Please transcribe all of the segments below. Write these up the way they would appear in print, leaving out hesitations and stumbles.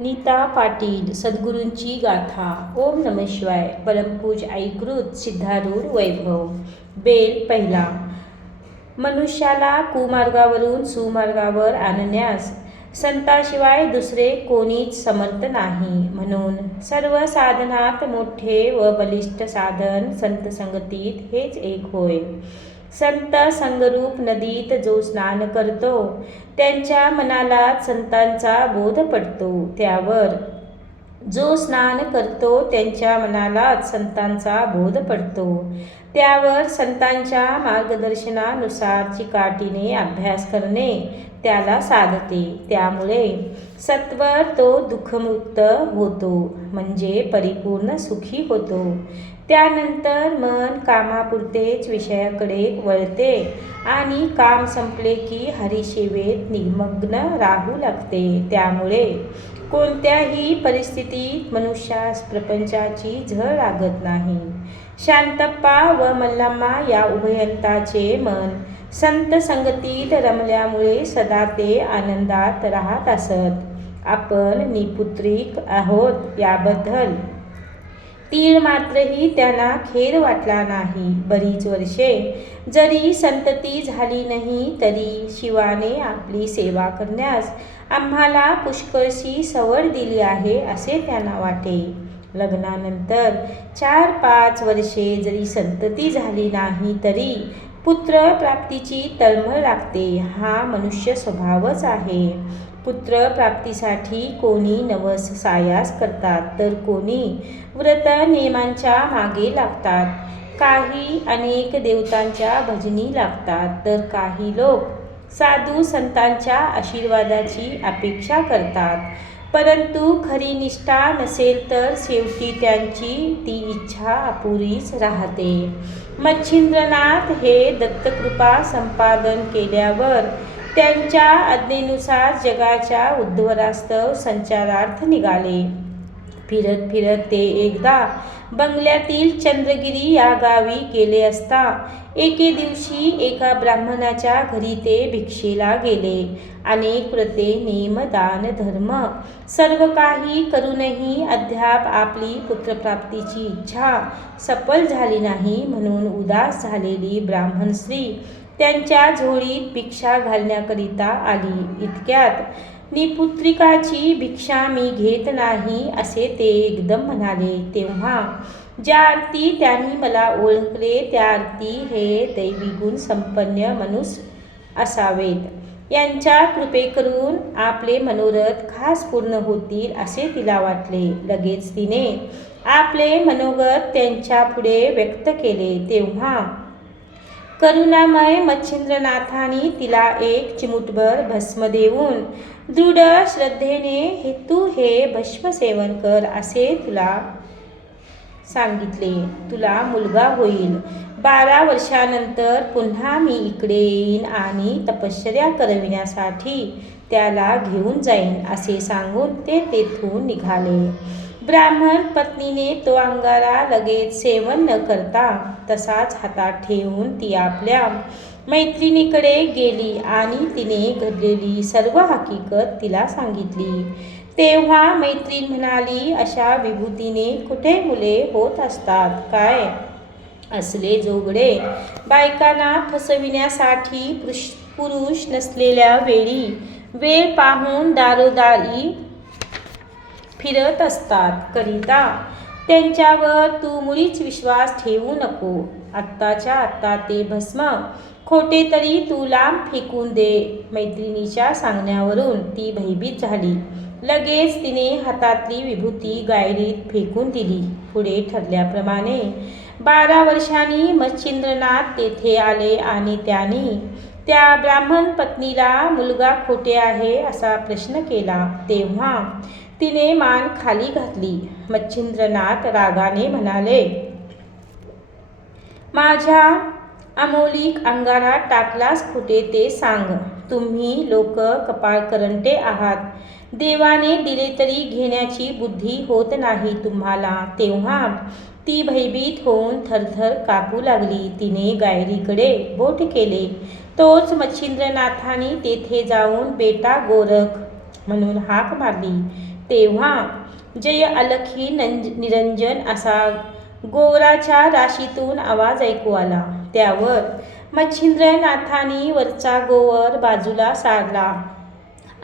नीता पाटील सद्गुरूंची गाथा. ओम नमः शिवाय. परमपूज आईकृत सिद्धारूढ वैभव. बेल पहिला. मनुष्याला कुमार्गावरून सुमार्गावर आणण्यास संताशिवाय दुसरे कोणीच समर्थ नाही. म्हणून सर्व साधनात मोठे व बलिष्ठ साधन संत संगतीत हेच एक होय. संत संगरूप नदीत जो स्नान करतो त्यांच्या मनाला संतांचा बोध पडतो. त्यावर जो स्नान करतो त्यांच्या मनालाच संतांचा बोध पडतो. त्यावर संतांच्या मार्गदर्शनानुसार चिकाटीने अभ्यास करणे त्याला साधते. त्यामुळे सत्वर तो दुःखमुक्त होतो, म्हणजे परिपूर्ण सुखी होतो. त्यानंतर मन कामापुरतेच विषयाकडे वळते आणि काम संपले की हरिसेवेत निमग्न राहू लागते. त्यामुळे कोणत्याही परिस्थितीत मनुष्यास प्रपंचाची झळ लागत नाही. शांतप्पा व मल्लम्मा या उभयंताचे मन संत संगतीत रमल्यामुळे सदा ते आनंदात राहत असत. आपण निपुत्रिक आहोत याबद्दल तीळ मात्रही त्यांना खेद वाटला नाही. बरीच वर्षे जरी संतती झाली नाही तरी शिवाने आपली सेवा करण्यास आम्हाला पुष्कळशी सवड दिली आहे असे त्यांना वाटे. लग्नानंतर 4-5 वर्षे जरी संतती झाली नाही तरी पुत्र प्राप्तीची तळमळ लागते. हा मनुष्य स्वभावच आहे. पुत्र प्राप्तीसाठी कोणी नवस सायास करतात, तर कोणी व्रत नियमांच्या मागे लागतात. काही अनेक देवतांच्या भजनी लागतात, तर काही लोक साधू संतांच्या आशीर्वादाची अपेक्षा करतात. परंतु खरी निष्ठा नसेल तर शेवटी त्यांची ती इच्छा अपुरीच राहते. मच्छिंद्रनाथ हे दत्तकृपा संपादन केल्यावर त्यांच्या आज्ञेनुसार जगाच्या उद्धारास्तव संचारार्थ निघाले. फिरत फिरत ते एकदा बंगल्यातील चंद्रगिरी या गावी गेले असता एके दिवशी एका ब्राह्मणाच्या घरी ते भिक्षेला गेले. अनेक व्रते नियम दान धर्म सर्व काही करूनही अद्याप आपली पुत्रप्राप्तीची इच्छा सफल झाली नाही. म्हणून उदास झालेली ब्राह्मण स्त्री त्यांच्या झोळीत भिक्षा घालण्याकरिता आली. इतक्यात निपुत्रिकाची भिक्षा मी घेत नाही असे ते एकदम म्हणाले. तेव्हा ज्या अर्थी त्यांनी मला ओळखले त्या अर्थी हे दैवीगुण संपन्न मनुष्य असावेत. यांच्या कृपेकरून आपले मनोरथ खास पूर्ण होतील असे तिला वाटले. लगेच तिने आपले मनोगत त्यांच्या पुढे व्यक्त केले. तेव्हा करुणामय मच्छिंद्रनाथांनी तिला एक चिमूटभर भस्म देऊन दृढ श्रद्धेने तू हे भस्म सेवन कर असे तुला सांगितले. तुला मुलगा होईल. 12 वर्षानंतर पुन्हा मी इकडे येईन आणि तपश्चर्या करविण्यासाठी त्याला घेऊन जाईन असे सांगून ते तेथून निघाले. ब्राह्मण पत्नीने तो अंगारा लगेच सेवन न करता तसाच हातात ठेवून ती आपल्या मैत्रिणीकडे गेली आणि तिने घडलेली सर्व हकीकत तिला सांगितली. तेव्हा मैत्रीण म्हणाली, अशा विभूतीने कुठे मुले होत असतात काय? असले जोगडे बायकांना फसविण्यासाठी पुरुष नसलेल्या वेळी वेळ पाहून दारोदारी फिरत असतात. करिता त्यांच्यावर तू मुळीच विश्वास ठेवू नको. आत्ताच्या आत्ता ते भस्म खोटे तरी तू लांब फेकून दे. मैत्रिणीच्या सांगण्यावरून ती भयभीत झाली. लगेच तिने हातातली विभूती गायरीत फेकून दिली. पुढे ठरल्याप्रमाणे 12 वर्षांनी मच्छिंद्रनाथ तेथे आले आणि त्यांनी त्या ब्राह्मण पत्नीला मुलगा खोटे आहे असा प्रश्न केला. तेव्हा तिने मान खाली घातली. मच्छिंद्रनाथ रागाने म्हणाले, माझ्या अमोलिक अंगारात टाकलास खोटे ते सांग. तुम्ही लोक कपाळकरंटे आहात. देवाने दिले तरी घेण्याची बुद्धी होत नाही तुम्हाला. तेव्हा ती भयभीत होऊन थरथर कापू लागली. तिने गायरीकडे बोट केले. तोच मच्छिंद्रनाथांनी तेथे जाऊन बेटा गोरख म्हणून हाक मारली. तेव्हा जय अलखी निरंजन असा गोवराच्या राशीतून आवाज ऐकू आला. त्यावर मच्छिंद्रनाथांनी वरचा गोवर बाजूला सारला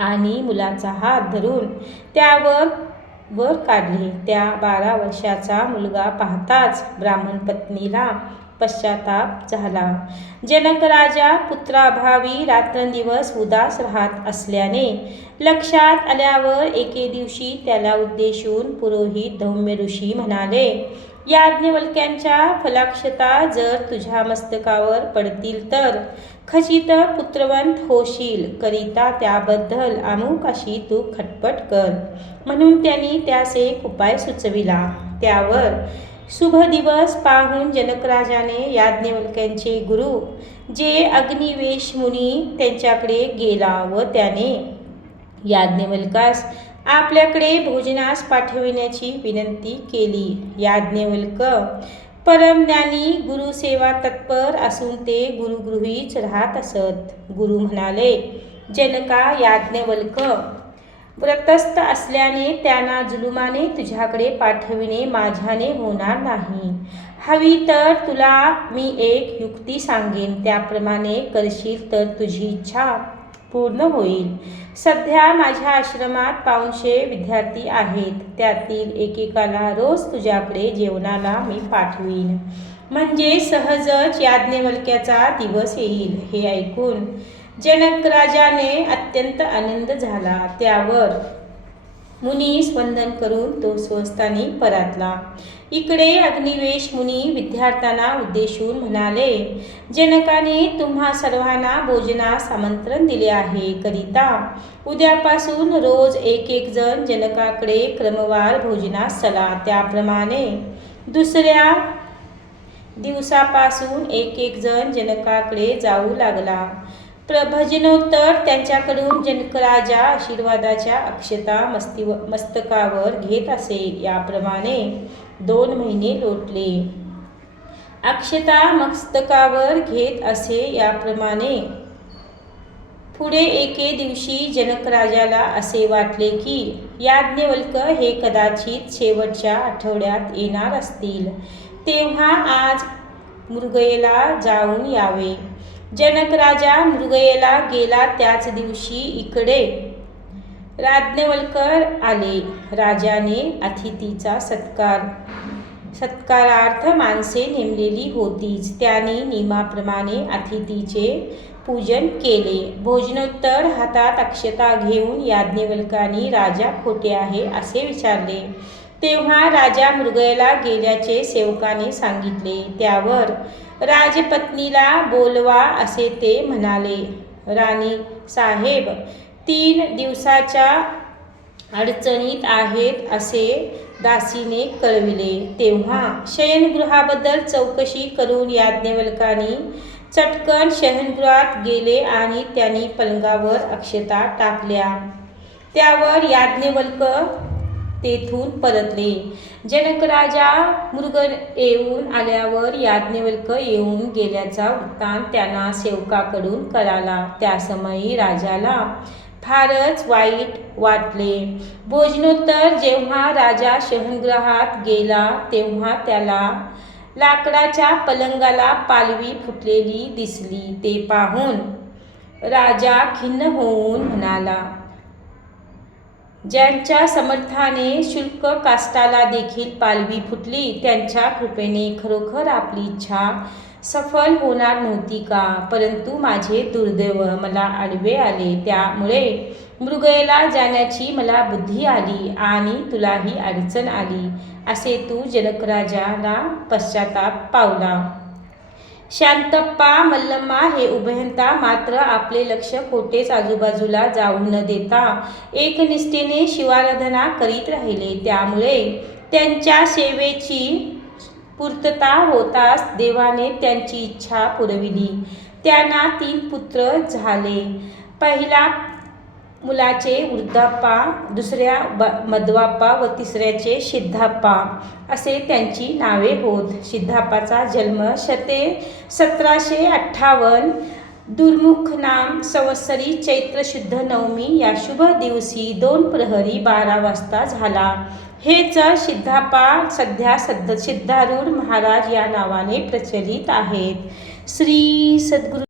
आणि मुलाचा हात धरून त्यावर वर काढले. त्या 12 वर्षाचा मुलगा पाहताच ब्राह्मण पत्नीला पश्चाताप झाला. जनक राजा पुत्राभावी रात्रंदिवस उदास राहत असल्याने लक्षात आल्यावर एके दिवशी त्याला उद्देशून पुरोहित धौम्य ऋषी म्हणाले, याज्ञवल्क्यांच्या फलाक्षता जर तुझ्या मस्तकावर पडतील तर खचित पुत्रवंत होशील, करिता त्याबद्दल अमुक अशी तू खटपट कर. म्हणून त्यांनी त्यास एक उपाय सुचविला. त्यावर शुभ दिवस पाहून जनकराजाने याज्ञवल्क्यांचे गुरु जे अग्निवेश मुनी त्यांच्याकडे गेला व त्याने याज्ञवल्कास आपल्याकडे भोजनास पाठविण्याची विनंती केली. याज्ञवल्क परमज्ञानी गुरुसेवा तत्पर असून ते गुरुगृहीच राहत असत. गुरु म्हणाले, जनका याज्ञवल्क व्रतस्थ असल्याने त्यांना जुलुमाने तुझ्याकडे पाठविणे माझ्याने होणार नाही. हवी तर तुला मी एक युक्ती सांगेन, त्याप्रमाणे करशील तर तुझी इच्छा पूर्ण होईल. सध्या माझ्या आश्रमात 500 विद्यार्थी आहेत. त्यातील एकेकाला रोज तुझ्याकडे जेवणाला मी पाठवीन, म्हणजे सहजच याज्ञवल्क्याचा दिवस येईल. हे ऐकून जनक राजाने अत्यंत आनंद झाला. त्यावर मुनीस वंदन करून तो स्वस्थानी परतला. इकडे अग्निवेश मुनी विद्यार्थ्यांना उद्देशून म्हणाले, जनकाने तुम्हा सर्वांना भोजनास आमंत्रण दिले आहे, करिता उद्यापासून रोज एक जण जनकाकडे क्रमवार भोजनास चला. त्याप्रमाणे दुसऱ्या दिवसापासून एक जण जनकाकडे जाऊ लागला. भजनोत्तर त्यांच्याकडून जनकराजा आशीर्वादाच्या अक्षता मस्तकावर घेत असे. याप्रमाणे 2 महिने लोटले. अक्षता मस्तकावर घेत असे. याप्रमाणे पुढे एके दिवशी जनकराजाला असे वाटले की याज्ञवल्क हे कदाचित शेवटच्या आठवड्यात येणार असतील, तेव्हा आज मृगयेला जाऊन यावे. जनक राजा मृगयेला गेला. त्याच दिवशी इकडे याज्ञवल्कर आले. राजाने अतिथीचा सत्कारार्थ माणसे नेमलेली होतीच. त्यांनी नियमाप्रमाणे अतिथीचे पूजन केले. भोजनोत्तर हातात अक्षता घेऊन याज्ञवल्कांनी राजा खोटे आहे असे विचारले. तेव्हा राजा मृगयेला गेल्याचे सेवकाने सांगितले. त्यावर राजपत्नीला बोलवा असे ते म्हणाले. राणी साहेब 3 दिवसाच्या अडचणीत आहेत असे दासीने कळविले. तेव्हा शयनगृहाबद्दल चौकशी करून याज्ञवल्कांनी चटकन शयनगृहात गेले आणि त्यांनी पलंगावर अक्षता टाकल्या. त्यावर याज्ञवल्क तेथून परतले. जनकराजा मृग येऊन आल्यावर याज्ञवल्क येऊन गेल्याचा वृत्तांत त्यांना सेवकाकडून कळाला. त्या समयी राजाला फारच वाईट वाटले. भोजनोत्तर जेव्हा राजा शयनगृहात गेला तेव्हा त्याला लाकडाच्या पलंगाला पालवी फुटलेली दिसली. ते पाहून राजा खिन्न होऊन म्हणाला, ज्यांच्या समर्थाने शुल्क काष्टाला देखील पालवी फुटली, त्यांच्या कृपेने खरोखर आपली इच्छा सफल होणार नव्हती का? परंतु माझे दुर्दैव मला आडवे आले. त्यामुळे मृगयेला जाण्याची मला बुद्धी आली आणि तुलाही अडचण आली असे तू जनकराजाला पश्चाताप पावला. शांतप्पा मल्लम्मा हे उभयता मात्र आपले लक्ष कोठेच आजूबाजूला जाऊ न देता एकनिष्ठेने शिवाराधना करीत राहिले. त्यामुळे त्यांच्या सेवेची पूर्तता होताच देवाने त्यांची इच्छा पुरविली. त्यांना 3 पुत्र झाले. पहिला मुलाचे वृद्धाप्पा, दुसऱ्या मध्वाप्पा व तिसऱ्याचे सिद्धाप्पा असे त्यांची नावे होत. सिद्धाप्पाचा जन्म शके 1758 दुर्मुख नाम संवत्सरी चैत्र शुद्ध नवमी या शुभ दिवशी 2 प्रहरी 12 वाजता झाला. हेच सिद्धापाठ सध्या सिद्धारूढ महाराज या नावाने प्रचलित आहेत. श्री सद्गुरू